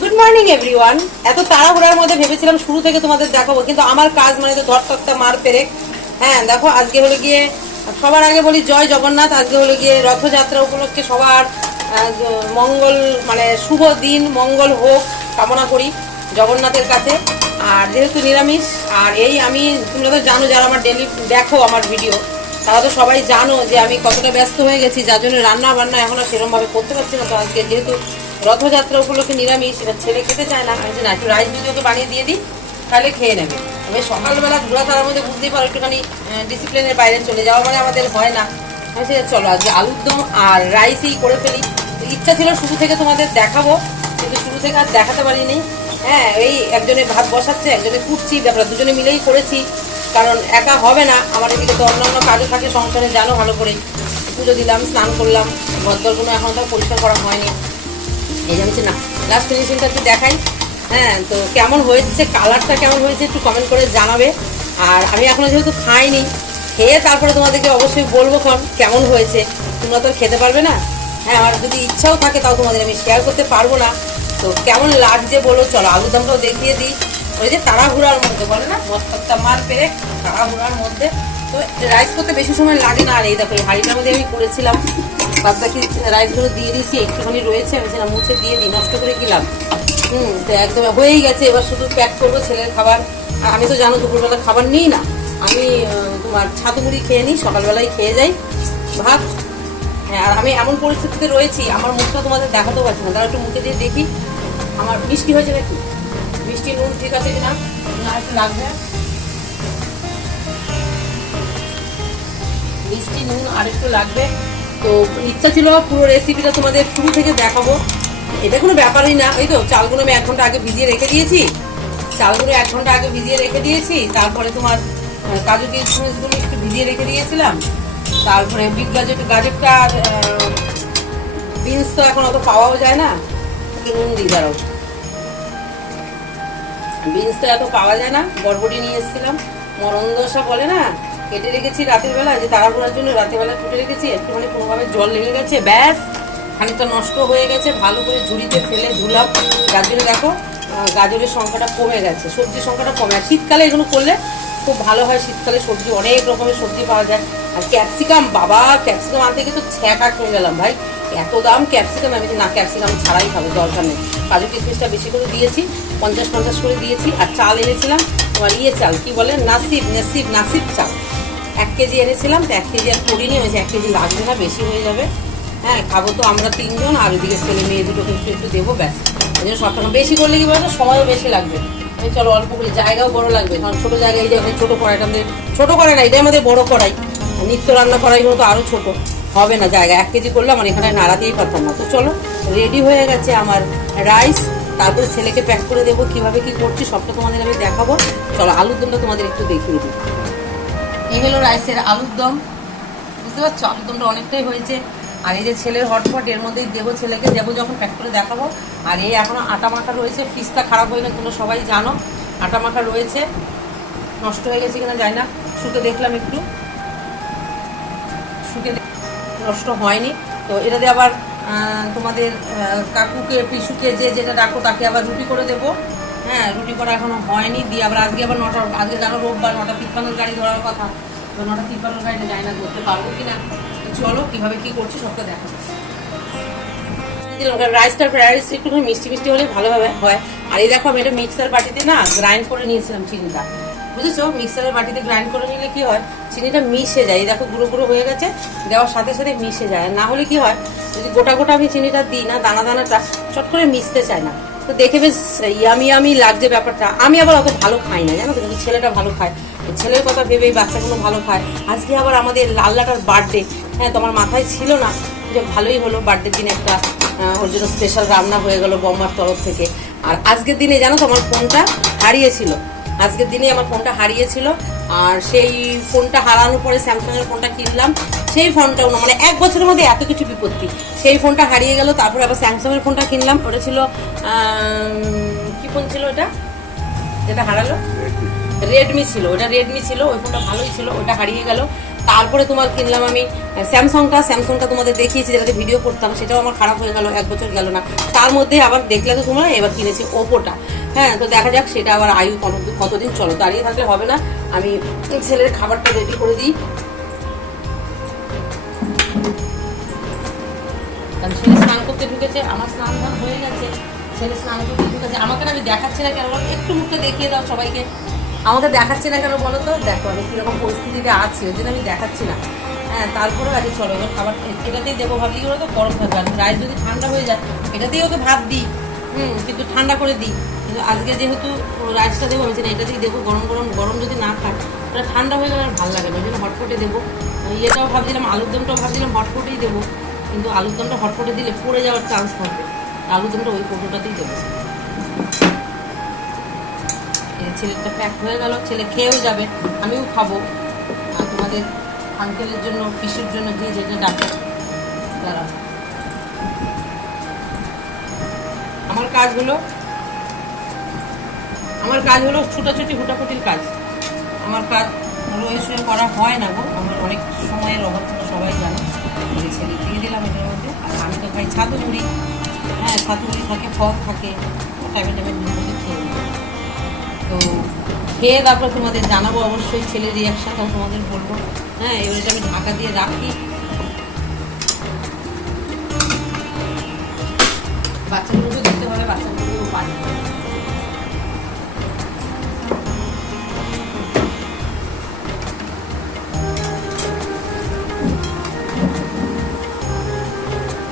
Good morning everyone এত তাড়াহুড়ার মধ্যে ভেবেছিলাম শুরু থেকে তোমাদের দেখাবো, কিন্তু আমার কাজ মানে তো ধরতক্তা মার পেরে হ্যাঁ দেখো, আজকে হলো গিয়ে, সবার আগে বলি জয় জগন্নাথ, আজকে হলো গিয়ে রথযাত্রা উপলক্ষে সবার মঙ্গল মানে শুভ দিন, মঙ্গল হোক, কামনা করি জগন্নাথের কাছে। আর যেহেতু নিরামিষ, আর এই আমি, তোমরা তো জানো যারা আমার ডেলি দেখো আমার ভিডিও তারা তো সবাই জানো যে আমি কতটা ব্যস্ত হয়ে গেছি, যার জন্য রান্না বান্না এখন আর সেরকমভাবে করতে পারছি না। তো আজকে যেহেতু রথযাত্রা উপলক্ষে নিরামিষ সেটা ছেলে খেতে চায় না, আমি না, একটু রাইস যদি ওকে বানিয়ে দিয়ে দিই, তাহলে খেয়ে নেবে। তবে সকালবেলা ঘোরা তার মধ্যে বুঝতেই পারো, একটুখানি ডিসিপ্লিনের বাইরে চলে যাওয়া মানে আমাদের হয় না। আমি সে চলো, আজকে আলুর দম আর রাইসই করে ফেলি। ইচ্ছা ছিল শুরু থেকে তোমাদের দেখাবো, কিন্তু শুরু থেকে আর দেখাতে পারিনি। হ্যাঁ এই একজনে ভাত বসাচ্ছে, একজনে কুটছি ব্যাপার দুজনে মিলেই করেছি। কারণ একা হবে না, আমার এদিকে তো অন্যান্য কাজও থাকে, সংসারে জানো, ভালো করে পুজো দিলাম, স্নান করলাম ঘরদরগুলো এখন তো পরিষ্কার করা হয়নি। এই হচ্ছে না লাস্ট ফিনিশিংটা একটু দেখাই। হ্যাঁ তো কেমন হয়েছে, কালারটা কেমন হয়েছে একটু কমেন্ট করে জানাবে। আর আমি এখনও যেহেতু খাইনি, খেয়ে তারপরে তোমাদেরকে অবশ্যই বলব খন কেমন হয়েছে। তোমরা তো খেতে পারবে না। হ্যাঁ আমার যদি ইচ্ছাও থাকে তাও তোমাদের আমি শেয়ার করতে পারব না। তো কেমন লাগছে বলো, চলো, আলুর দামটাও দেখিয়ে দিই। ওই যে তাড়াহুড়ার মধ্যে, বলে না? মস্তকটা মার পেরে তাড়াহুড়ার মধ্যে। তো রাইস করতে বেশি সময় লাগে না আর এই দেখো, এই হাঁড়িটার মধ্যে আমি করেছিলাম। বাদ বাকি রাইসগুলো দিয়ে দিয়েছি, একটুখানি রয়েছে, আমি সেটা মুছে দিয়ে দিই, নষ্ট করে লাভ? হুম, তো একদম হয়েই গেছে। এবার শুধু প্যাক করব ছেলের খাবার। আর আমি তো জানো, দুপুরবেলা খাবার নিই না। আমি তোমার ছাতু মুড়ি খেয়ে নিই, সকালবেলায় খেয়ে যাই। ভাত। হ্যাঁ আর আমি এমন পরিস্থিতিতে রয়েছি, আমার মুখটা তোমাদের দেখাতেও পারছি না। তারা একটু মুখে দিয়ে দেখি। আমার মিষ্টি হয়েছে নাকি? মিষ্টি নুন, ঠিক আছে কিনা না একটু লাগবে। মিষ্টি নুন আর একটু লাগবে। তো ইচ্ছা ছিল পুরো রেসিপিটা তোমাদের শুরু থেকে দেখাবো। এটা কোনো ব্যাপারই না, এই তো চালগুলো আমি এক ঘণ্টা আগে ভিজিয়ে রেখে দিয়েছি। চালগুলো এক ঘণ্টা আগে ভিজিয়ে রেখে দিয়েছি। তারপরে তোমার কাজু কিশমিশগুলো একটু ভিজিয়ে রেখে দিয়েছিলাম। তারপরে বিট গাজর, গাজরটা আর বিনস তো এখন অত পাওয়াও যায় না। নুন দিয়ে দাঁড়াও। বিনস তো এত পাওয়া যায় না, বরবটি নিয়ে এসেছিলাম। মরণ দশা বলে না, কেটে রেখেছি রাতের বেলা, যে তারা তাড়াহুড়ার জন্য রাতের বেলা কেটে রেখেছি, একটুখানি কোনোভাবে জল লেগে গেছে, ব্যাস, খানিকটা নষ্ট হয়ে গেছে, ভালো করে ঝুড়িতে ফেলে ধুলাম। জন্য দেখো গাজরের সংখ্যাটা কমে গেছে, সবজির সংখ্যাটা কমে আর শীতকালে এগুলো করলে খুব ভালো হয়, শীতকালে সবজি, অনেক রকমের সবজি পাওয়া যায়। আর ক্যাপসিকাম, বাবা, ক্যাপসিকাম আনতে গিয়ে তো ছ্যাঁকা খেয়ে গেলাম ভাই। এত দাম ক্যাপসিকাম আমি না ক্যাপসিকাম ছাড়াই খাব, দরকার নেই। কাজু কিশমিশটা বেশি করে দিয়েছি, পঞ্চাশ পঞ্চাশ করে দিয়েছি, আর চাল এনেছিলাম, তোমার ইয়ে চাল, কি বলে, নাসিব নাসিব নাসিব চাল। এক কেজি এনেছিলাম, তো এক কেজি আর করিনি, হয়েছে এক কেজি লাগবে না, বেশি হয়ে যাবে। হ্যাঁ খাব তো আমরা তিনজন, আর ওদিকে ছেলে মেয়ে দুটোকে একটু একটু দেবো, ব্যাস। এই জন্য সব বেশি করলে কি বলতো, সময়ও বেশি লাগবে। আমি চলো, অল্প করে, জায়গাও বড় লাগবে, কারণ ছোটো জায়গায় যে আমাদের ছোটো কড়াইটা আমাদের, ছোটো কড়াই না, এটাই আমাদের বড় কড়াই। নিত্য রান্না কড়াইগুলো তো আরও ছোটো। হবে না, জায়গা। এক কেজি করলে আমার এখানে নাড়াতেই পারতাম না। তো চলো রেডি হয়ে গেছে আমার রাইস তারপরে ছেলেকে প্যাক করে দেবো, কীভাবে কি করছি সবটা তোমাদের আমি দেখাবো। চলো, আলুর দমটা তোমাদের একটু দেখিয়ে দিই। এই হলো রাইসের আলুর দম? বুঝতে পারছ? আলুর দমটা অনেকটাই হয়েছে। আর এই যে ছেলের হটপট, এর মধ্যেই দেবো ছেলেকে, দেবো যখন প্যাক করে দেখাবো। আর এই এখনও আটা মাখা রয়েছে, ফ্রিজটা খারাপ হয়ে না তোমরা সবাই জানো। আটা মাখা রয়েছে। নষ্ট হয়ে গেছে কিনা যায় না। শুকে দেখলাম একটু। শুকে নষ্ট হয়নি। তো এটা দিয়ে আবার তোমাদের কাকুকে, পিসুকে যে যেটা ডাকো তাকে আবার রুটি করে দেবো। হ্যাঁ রুটি করা এখনও হয়নি। দিয়ে আবার আজকে আবার নটা, আজকে জানো রোববার, নটা তিপ্পান্নর গাড়ি ধরার কথা। তো নটা তিপ্পান্নর গাড়িটা যাই না ধরতে পারব কি না চলো, কীভাবে কী করছি সবটা দেখা। রাইসটার রাইস একটু মিষ্টি মিষ্টি হলে ভালোভাবে হয়। আর এই দেখো আমি এটা মিক্সার বাটিতে না, গ্রাইন্ড করে নিয়েছিলাম চিনিটা। বুঝেছ? মিক্সারের বাটিতে গ্রাইন্ড করে নিলে কি হয়? চিনিটা মিশে যায়। দেখো গুঁড়ো গুঁড়ো হয়ে গেছে, দেওয়ার সাথে সাথে মিশে যায়। না হলে কি হয়, যদি গোটা গোটা আমি চিনিটা দিই না, দানা দানাটা চট করে মিশতে চায় না। তো দেখে বেশ ইয়ামি ইয়ামি লাগছে ব্যাপারটা। আমি আবার অত ভালো খাই না, জানো কিন্তু ছেলেটা ভালো খায়। ছেলের কথা ভেবে এই বাচ্চাগুলো ভালো খায়। আজকে আবার আমাদের লাল্লাটার বার্থডে হ্যাঁ তোমার মাথায় ছিল না যে ভালোই হলো বার্থডের দিন একটা ওর জন্য স্পেশাল রান্না হয়ে গেল বম্মার তরফ থেকে। আর আজকের দিনে জানো তোমার ফোনটা হারিয়েছিল। আজকের দিনে আমার ফোনটা হারিয়েছিল, আর সেই ফোনটা হারানোর পরে স্যামসাংয়ের ফোনটা কিনলাম। সেই ফোনটাও না মানে এক বছরের মধ্যে এত কিছু বিপত্তি। সেই ফোনটা হারিয়ে গেল, তারপরে আবার স্যামসাংয়ের ফোনটা কিনলাম। ওটা ছিল কী ফোন ছিল ওটা? যেটা হারালো? রেডমি ছিল, ওটা রেডমি ছিল, ওই ফোনটা ভালোই ছিল, ওটা হারিয়ে গেল। তারপরে তোমার কিনলাম আমি স্যামসংটা স্যামসংটা তোমাদের দেখিয়েছি, যেটাতে ভিডিও করতাম, সেটাও আমার খারাপ হয়ে গেল, এক বছর গেল না। তার মধ্যে আবার দেখলে তো তোমরা, এবার কিনেছি ওপোটা হ্যাঁ তো দেখা যাক, সেটা আবার আয়ু কত- কতদিন, চলো, দাঁড়িয়ে থাকলে হবে না। আমি ছেলের খাবারটা রেডি করে দিই। কারণ ছেলে স্নান করতে ঢুকেছে, আমার স্নান হয়ে গেছে, ছেলে স্নান করতে ঢুকেছে। আমাকে না, আমি দেখাচ্ছি না কেন, একটু মুখটা দেখিয়ে দাও সবাইকে। আমাকে দেখাচ্ছি না কেন বলো তো? দেখো, আমি কীরকম পরিস্থিতিতে আছি, ওই জন্য আমি দেখাচ্ছি না। হ্যাঁ তারপরেও আজকে চলো, এবার খাবার এটাতেই দেবো ভাবলি কি তো গরম থাকবে আর রাইস যদি ঠান্ডা হয়ে যায়, এটাতেই ওকে ভাত দিই। হুম, কিন্তু ঠান্ডা করে দিই। কিন্তু আজকে যেহেতু রাইসটা দেবো আমি এটাতেই দেবো গরম গরম গরম যদি না খায়, ওটা ঠান্ডা হয়ে গেলে আর ভালো লাগে না, ওই জন্য হটপটে দেবো। ইয়েটাও ভাবছিলাম, আলুর দমটাও ভাবছিলাম, হটপটেই দেবো। কিন্তু আলুর দমটা হটপটে দিলে পড়ে যাওয়ার চান্স থাকবে। আলুর দমটা ওই কোটোটাতেই দেবো। ছেলেটা প্যাক হয়ে গেল, ছেলে খেয়েও যাবে, আমিও খাব। আর তোমাদের আঙ্কেলের জন্য, পিসির জন্য যে যেটা ডাকে, দাঁড়াও। আমার কাজ হলো, আমার কাজ হলো ছুটাছুটি হুটাফুটির কাজ। আমার কাজ রয়ে শুয়ে করা হয় না গো, আমার অনেক সময়ের অভাব সবাই জানে। ছেলে দিয়ে দিলাম এটার মধ্যে, আর আমি তো খাই ছাতু মুড়ি হ্যাঁ ছাতু মুড়ি থাকে, ফল থাকে টাইমে টাইমে খেয়ে। তো খেয়ে তারপর তোমাদের জানাব, অবশ্যই ছেলের রিয়াকশানটাও তোমাদের বলব। হ্যাঁ এবার আমি ঢাকা দিয়ে রাখি। বাচ্চাগুলোকে দেখতে হবে বাচ্চাগুলো পানি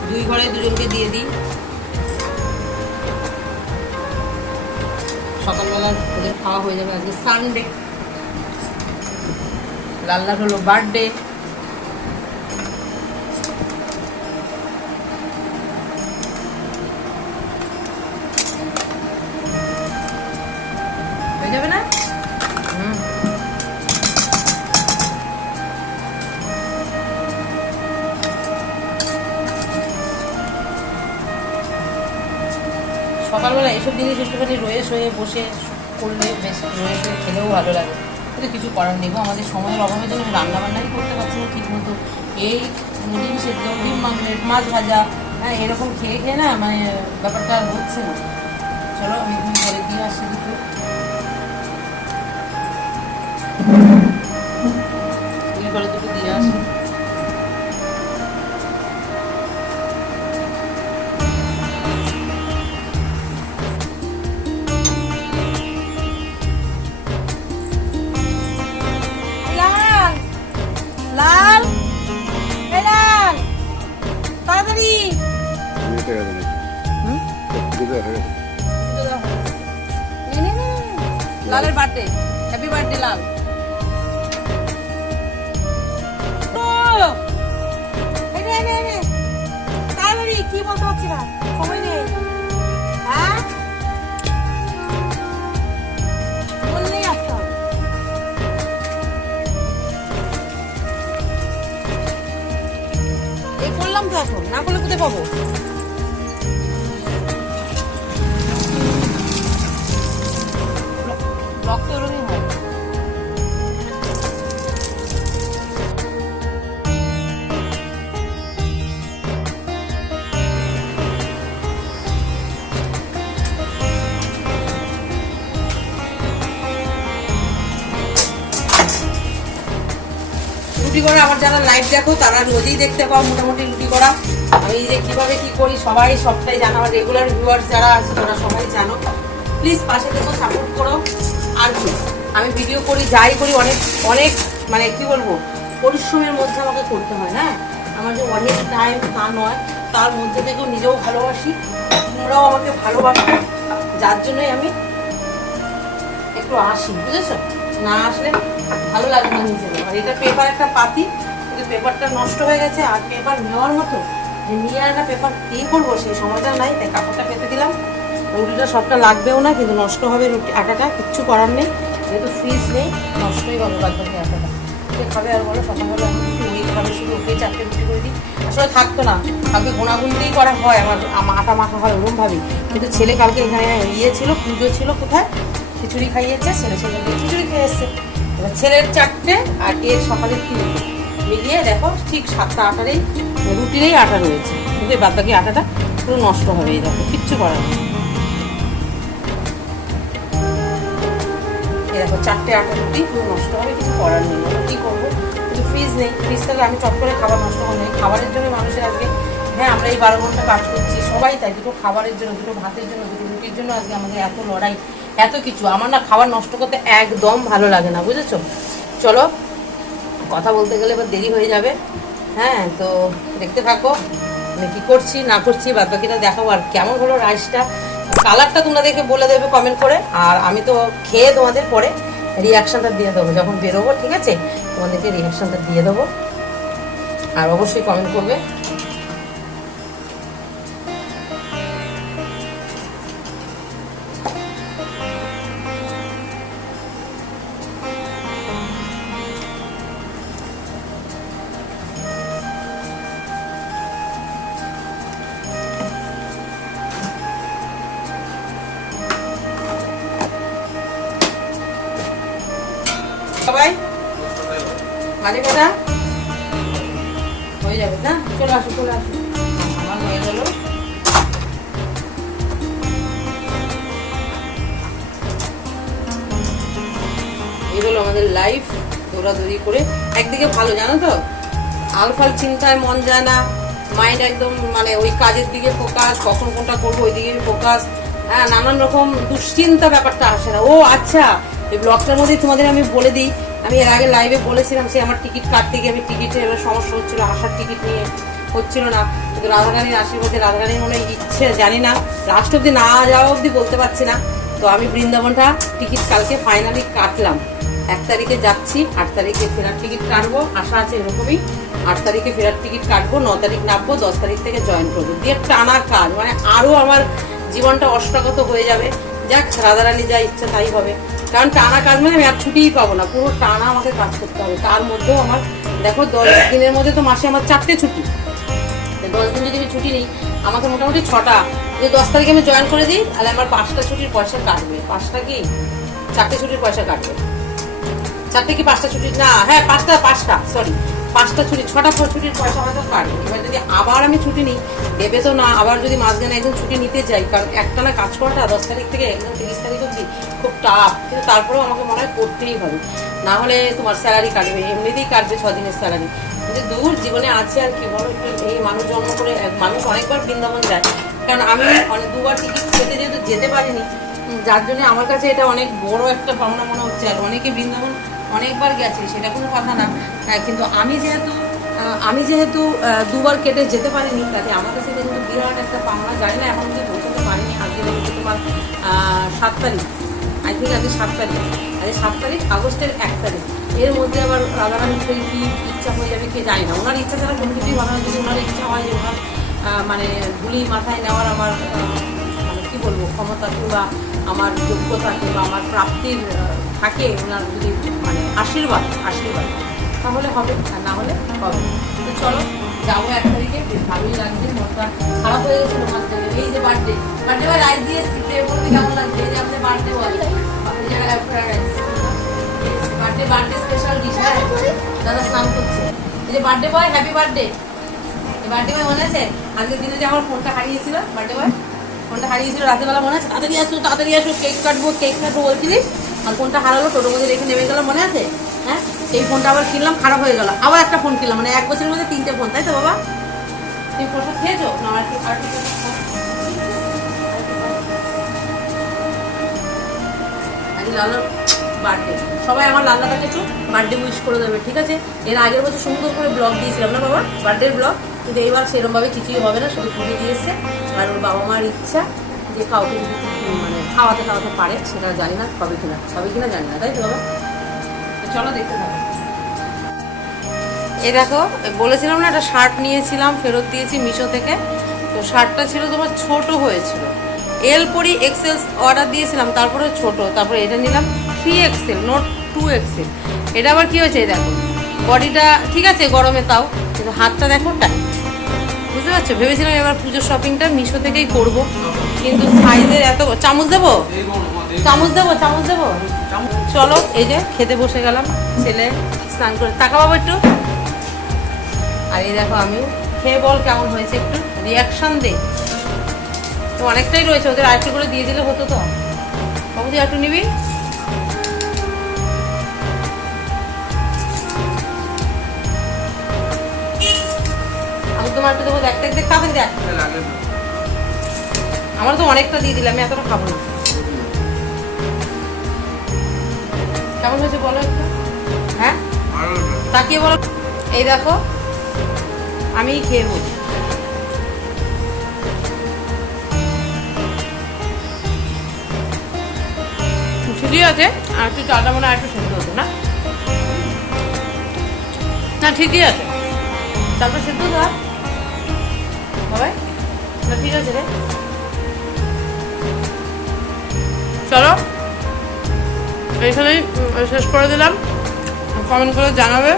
দুই ঘরে দুজনকে দিয়ে দিই। খাওয়া হয়ে যাবে আজকে সানডে লাল্লার হলো বার্থডে হয়ে যাবে না? সকালবেলা এসব জিনিস একটুখানি রয়ে শয়ে বসে করলে বেশ রয়েছে খেলেও ভালো লাগে। কিন্তু কিছু করার নেই আমাদের সময়ের অভাবে জন্য রান্নাবান্নাই করতে পারছি না ঠিক মতো এই ডিম সেদ্ধ, ডিম মামলেট মাছ ভাজা হ্যাঁ এরকম খেয়ে খেয়ে না মানে ব্যাপারটা হচ্ছে না। চলো, আমি ঘরে দিয়ে আসছি দুটো লালের বার্থডে হ্যাপি বার্থডে লাল। কি বলতে পারছি না? সময় নেই। হ্যাঁ? বললেই আসতে এই করলাম তো এখন, না করলে কোথায় পাবো? লাইভ দেখো তারা রোজই দেখতে পাও, মোটামুটি রুটি করা। আমি যে কীভাবে কী করি, সবাই সবটাই জানো, আমার রেগুলার ভিউয়ার্স যারা আছে তারা সবাই জানো। প্লিজ পাশে দেখো সাপোর্ট করো। আর কি, আমি ভিডিও করি, যাই করি, অনেক অনেক মানে কি বলব, পরিশ্রমের মধ্যে আমাকে করতে হয় হ্যাঁ? আমার যে অনেক টাইম তা নয়, তার মধ্যে থেকেও নিজেও ভালোবাসি, তোমরাও আমাকে ভালোবাসো। যার জন্যই আমি একটু আসি, বুঝেছ? না আসলে ভালো লাগবে না নিজের। এটা পেপার একটা পাতি পেপারটা নষ্ট হয়ে গেছে আর পেপার নেওয়ার মতো যে নিয়ে একটা পেপার দিয়ে করব, সেই সময়টা নাই, তাই কাপড়টা পেতে দিলাম। রুটিটা সবটা লাগবেও না, কিন্তু নষ্ট হবে রুটি আটাটা, কিচ্ছু করার নেই। যেহেতু ফ্রিজ নেই, নষ্টই হবে বাকি আটাটা। কে খাবে আর বলো সকালবেলা আমি ওই খাবে শুধু ওকেই চারটে রুটি করে দিই। আসলে থাকতো না, কালকে গোনাগুন দিয়েই করা হয় আমার আম- আটা মাখা হয় ওরকম ভাবি কিন্তু ছেলে কালকে এখানে ইয়ে ছিল, পুজো ছিল কোথায়? খিচুড়ি খাইয়েছে, ছেলে ছেলে খিচুড়ি খেয়ে এসছে। এবার ছেলের চারটে আর এর সকালের তিনটে। মিলিয়ে দেখো ঠিক সাতটা আটারেই রুটিরই আটা রয়েছে। কিন্তু বাদ বাকি আটাটা পুরো নষ্ট হবে এই দেখো কিচ্ছু করার নেই। দেখো চারটে আটা রুটি পুরো নষ্ট হবে, কিছু করার নেই। আমি কী করব? কিন্তু ফ্রিজ নেই। ফ্রিজ থেকে আমি চট করে খাবার নষ্ট না। খাবারের জন্য মানুষের আজকে হ্যাঁ আমরা এই বারো ঘণ্টা কাজ করছি, সবাই তাই, দুটো খাবারের জন্য, দুটো ভাতের জন্য, দুটো রুটির জন্য আজকে আমাদের এত লড়াই, এত কিছু। আমার না খাবার নষ্ট করতে একদম ভালো লাগে না, বুঝেছ? চলো কথা বলতে গেলে এবার দেরি হয়ে যাবে। হ্যাঁ তো দেখতে থাকো মানে কী করছি, না করছি বাদ বাকিটা দেখাবো আর কেমন হলো রাইসটা। কালারটা তোমরা দেখে বলে দেবে কমেন্ট করে, আর আমি তো খেয়ে তোমাদের পরে রিয়াকশানটা দিয়ে দেবো। যখন বেরোবো, ঠিক আছে? তোমাদেরকে রিয়াকশানটা দিয়ে দেবো। আর অবশ্যই কমেন্ট করবে। সবাই? মাঝে কথা? হয়ে যাবে না? চলে আসো চলে আসো। আমার হয়ে গেল। এগুলো আমাদের লাইফ দৌড়াদৌড়ি করে। একদিকে ভালো, জানো তো? আলফাল চিন্তায় মন যায় না। মাইন্ড একদম মানে ওই কাজের দিকে ফোকাস কখন কোনটা করব ওই দিকে ফোকাস হ্যাঁ নানান রকম দুশ্চিন্তা ব্যাপারটা আসে না। ও আচ্ছা। এই ব্লগটার মধ্যে তোমাদের আমি বলে দিই, আমি এর আগে লাইভে বলেছিলাম সে আমার টিকিট কাটতে গিয়ে আমি টিকিটের এবার সমস্যা হচ্ছিল আসার টিকিট নিয়ে হচ্ছিল না। কিন্তু রাধারানীর আশীর্বাদে রাধারানীর মনে ইচ্ছে, জানি না। লাস্ট অব্দি না যাওয়া অব্দি বলতে পারছি না। তো আমি বৃন্দাবনটা টিকিট কালকে ফাইনালি কাটলাম। এক তারিখে যাচ্ছি, আট তারিখে ফেরার টিকিট কাটবো, আশা আছে এরকমই। আট তারিখে ফেরার টিকিট কাটবো, ন তারিখ নামবো, দশ তারিখ থেকে জয়েন করব। দিয়ে টানা কাজ মানে আরও আমার জীবনটা অষ্টাগত হয়ে যাবে। যাক রাধারানী যা ইচ্ছা তাই হবে। কারণ টানা কাজ মানে আমি আর ছুটিই পাবো না। পুরো টানা আমাকে কাজ করতে হবে। তার মধ্যেও আমার, দেখো, দশ দিনের মধ্যে তো মাসে আমার চারটে ছুটি। দশ দিন যদি আমি ছুটি নিই, আমাকে মোটামুটি ছটা। যদি দশ তারিখে আমি জয়েন করে দিই, তাহলে আমার পাঁচটা ছুটির পয়সা কাটবে। পাঁচটা কি? চারটে ছুটির পয়সা কাটবে। চারটে কি পাঁচটা ছুটি? না হ্যাঁ পাঁচটা পাঁচটা সরি পাঁচটা ছুটি, ছটা ছুটির পয়সা হয়তো কাটবে এবার যদি আবার আমি ছুটি নিই, ভেবে তো না, আবার যদি মাঝখানে একজন ছুটি নিতে যাই, কারণ একটা না কাজ করাটা দশ তারিখ থেকে একদম তিরিশ তারিখ অবধি খুব টাফ কিন্তু তারপরেও আমাকে মনে হয় করতেই হবে। না হলে তোমার স্যালারি কাটবে, এমনিতেই কাটবে ছ দিনের স্যালারি কিন্তু দূর জীবনে আছে আর কি, বলো এই মানুষ জন্ম করে মানুষ অনেকবার বৃন্দাবন যায়। কারণ আমি অনেক দুবার টিকিট কেটে যেহেতু যেতে পারিনি যার জন্য আমার কাছে এটা অনেক বড় একটা পাওনা মনে হচ্ছে। আর অনেকে বৃন্দাবন অনেকবার গেছে, সেটা কোনো কথা না। কিন্তু আমি যেহেতু আমি যেহেতু দুবার কেটে যেতে পারিনি কাজে আমার কাছে কিন্তু বিরাট একটা পাওনা। জানি না এখন অব্দি পৌঁছাতে পারিনি, আজকে হচ্ছে তোমার সাত তারিখ। আই থিঙ্ক আজকে সাত তারিখ। আজকে সাত তারিখ, আগস্টের এক তারিখ। এর মধ্যে আবার রাধারানী থেকে কি ইচ্ছা হয়ে যাবে কে জানি না। ওনার ইচ্ছা ছাড়া কোনো কিছুই ভালো যদি ওনার ইচ্ছা হয় যে ওনার মানে ধুলি মাথায় নেওয়ার আমার মানে কি বলব, ক্ষমতা কিংবা আমার যোগ্যতা কিংবা আমার প্রাপ্তির থাকে, ওনার যদি মানে আশীর্বাদ আশীর্বাদ, তাহলে হবে, আর না হলে হবে তো চলো, যাব এক তারিখে, বেশ ভালোই লাগছে, মনটা খারাপ হয়ে গেছিল মাঝ থেকে। এই যে বার্থডে বার্থডে বয় রাইস দিয়ে স্ক্রিপ্টে বলতে কেমন লাগছে? এই যে আপনি birthday boy birthday birthday special dish দাদা স্নান করছে। এই যে birthday boy happy birthday birthday boy মনে আছে? আজকের দিনে যে আমার ফোনটা হারিয়েছিল বার্থডে বয় ফোনটা হারিয়েছিল রাতেরবেলা মনে আছে? তাড়াতাড়ি আসো তাড়াতাড়ি আসো, কেক কাটবো কেক কাটবো বলছিলিস আর ফোনটা হারালো, টোটোর মধ্যে রেখে নেমে গেলাম মনে আছে? হ্যাঁ? সেই ফোনটা আবার কিনলাম, খারাপ হয়ে গেল। আবার একটা ফোন কিনলাম মানে এক বছরের মধ্যে তিনটে ফোন, তাই তো বাবা? তুমি প্রসাদ খেয়েছো? না, আর কি লাল বার্থডে সবাই আমার লাল্লা লাল্লাটাকে একটু বার্থডে উইশ করে দেবে, ঠিক আছে? এর আগের বছর সুন্দর করে ব্লগ দিয়েছিলাম না বাবা? বার্থডের ব্লগ কিন্তু এইবার সেরকমভাবে কিছুই হবে না শুধু পুজো দিয়েছে আর ওর বাবা মার ইচ্ছা যে কাউকে মানে খাওয়াতে খাওয়াতে পারে, সেটা জানি না, হবে কিনা হবে কিনা জানি না, তাই তো বাবা? চলো দেখতে থাকো। এ দেখো, বলেছিলাম না একটা শার্ট নিয়েছিলাম, ফেরত দিয়েছি মিশো থেকে। তো শার্টটা ছিল তোমার ছোট হয়েছিল। এল পরি এক্সেল অর্ডার দিয়েছিলাম, তারপরে ছোট, তারপরে এটা নিলাম three XL note two XL এটা আবার কী হয়েছে দেখো, বডিটা ঠিক আছে গরমে তাও, কিন্তু হাতটা দেখো টাইট বুঝতে পারছ? ভেবেছিলাম এবার পুজোর শপিংটা মিশো থেকেই করব, কিন্তু সাইজের এত, চামচ দেবো? চামচ দেবো চামচ দেবো? চলো, এই যে খেতে বসে গেলাম, ছেলে স্নান করে, তাকা বাবু একটু। আর এই দেখো আমিও, খেয়ে বল কেমন হয়েছে একটু রিয়াকশান দে। তো অনেকটাই রয়েছে ওদের আরেকটু করে দিয়ে দিলে হতো তো। বাবু তুই একটু নিবি? আমি তোমার একটু দেবো দেখ দেখ দেখ খাবেন দেখ। আমার তো অনেকটা দিয়ে দিলাম আমি এতটা খাব না। কেমন হয়েছে বলো একটু? হ্যাঁ? তাকিয়ে বলো। এই দেখো আমি খেয়ে বলি ঠিকই আছে, আর একটু চালটা মনে হয় একটু সেদ্ধ হতো না? না, ঠিকই আছে। চালটা সেদ্ধ ধর বাবাই না, ঠিক আছে রে। চলো। এইখানেই শেষ করে দিলাম। কমেন্ট করে জানাবে।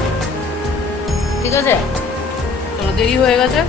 ঠিক আছে? চলো, দেরি হয়ে গেছে।